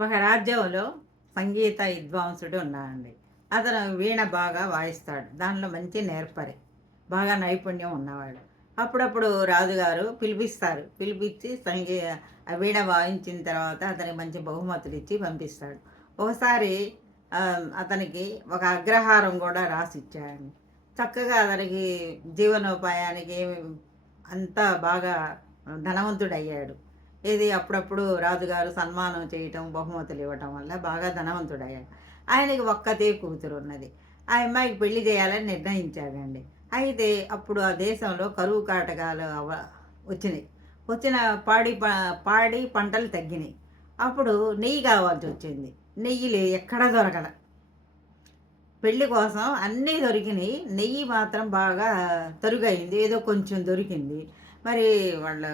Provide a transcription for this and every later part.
ఒక రాజ్యంలో సంగీత విద్వాంసుడు ఉన్నాడండి. అతను వీణ బాగా వాయిస్తాడు. దానిలో మంచి నేర్పరి. బాగా నైపుణ్యం ఉన్నవాడు. అప్పుడప్పుడు రాజుగారు పిలిపిస్తారు. పిలిపించి సంగీ వీణ వాయించిన తర్వాత అతనికి మంచి బహుమతులు ఇచ్చి పంపిస్తాడు. ఒకసారి అతనికి ఒక అగ్రహారం కూడా రాసి ఇచ్చాడు చక్కగా అతనికి జీవనోపాయానికి అంతా బాగా ధనవంతుడయ్యాడు. ఇది అప్పుడప్పుడు రాజుగారు సన్మానం చేయటం బహుమతులు ఇవ్వటం వల్ల బాగా ధనవంతుడయ్యాడు. ఆయనకి ఒక్కతే కూతురు ఉన్నది ఆ అమ్మాయికి పెళ్ళి చేయాలని నిర్ణయించాడండి. అయితే అప్పుడు ఆ దేశంలో కరువు కాటకాలు అవ- వచ్చినాయి. వచ్చిన పాడి ప- పాడి పంటలు తగ్గినాయి. అప్పుడు నెయ్యి కావాల్సి వచ్చింది. నెయ్యి లే ఎక్కడా దొరకల. పెళ్ళి కోసం అన్నీ దొరికినాయి. నెయ్యి మాత్రం బాగా తరుగైంది. ఏదో కొంచెం దొరికింది. మరి వాళ్ళ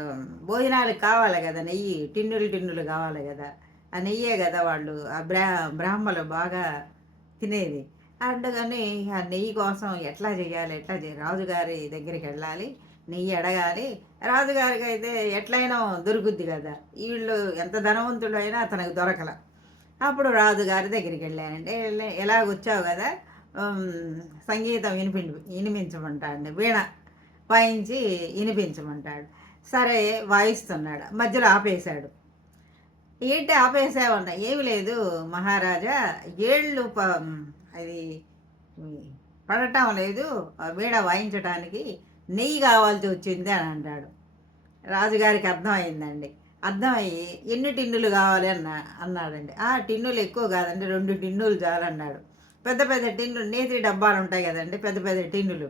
భోజనాలకు కావాలి కదా నెయ్యి టిన్నులు టిన్నులు కావాలి కదా. ఆ నెయ్యే కదా వాళ్ళు ఆ బ్రా బ్రాహ్మలు బాగా తినేది. అందుకని ఆ నెయ్యి కోసం ఎట్లా చేయాలి ఎట్లా చేయాలి రాజుగారి దగ్గరికి వెళ్ళాలి నెయ్యి అడగాలి. రాజుగారికి అయితే ఎట్లయినా దొరుకుద్ది కదా. వీళ్ళు ఎంత ధనవంతుడు అయినా అతనికి దొరకల. అప్పుడు రాజుగారి దగ్గరికి వెళ్ళానంటే ఎలా వచ్చావు కదా? సంగీతం వినిపి అండి వీణ. వాయించి వినిపించమంటాడు సరే వాయిస్తున్నాడు. మధ్యలో ఆపేశాడు. ఏంటి ఆపేసావన్న ఏమి లేదు మహారాజా. ఏళ్ళు ప అది పడటం లేదు. ఆ వీణ వాయించడానికి నెయ్యి కావాల్సి వచ్చింది అని అంటాడు. రాజుగారికి అర్థమైందండి. అర్థమయ్యి ఎన్ని టిన్నులు కావాలి అన్న అన్నాడండి. ఆ టిన్నులు ఎక్కువ కాదండి రెండు టిన్నులు చాలన్నాడు పెద్ద పెద్ద టిన్నులు నేతి డబ్బాలు ఉంటాయి కదండి పెద్ద పెద్ద టిన్నులు.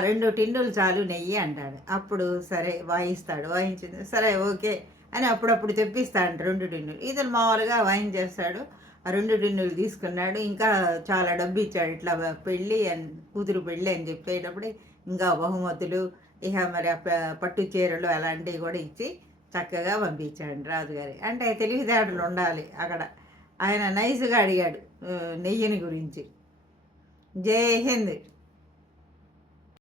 రెండు టిన్నులు చాలు నెయ్యి అంటాడు. అప్పుడు సరే వాయిస్తాడు. వాయించింది సరే ఓకే అని అప్పుడప్పుడు తెప్పిస్తాడు రెండు టిన్నులు. ఇతను మామూలుగా వాయించేస్తాడు ఆ రెండు టిన్నులు తీసుకున్నాడు. ఇంకా చాలా డబ్బు ఇచ్చాడు. ఇట్లా పెళ్ళి అని కూతురు పెళ్ళి అని చెప్పేటప్పుడు ఇంకా బహుమతులు ఇక మరి ప- పట్టు చీరలు అలాంటివి కూడా ఇచ్చి చక్కగా పంపించాడు రాజుగారి. అంటే తెలివితేటలు ఉండాలి అక్కడ. ఆయన నైస్గా అడిగాడు నెయ్యిని గురించి. జై హింద్.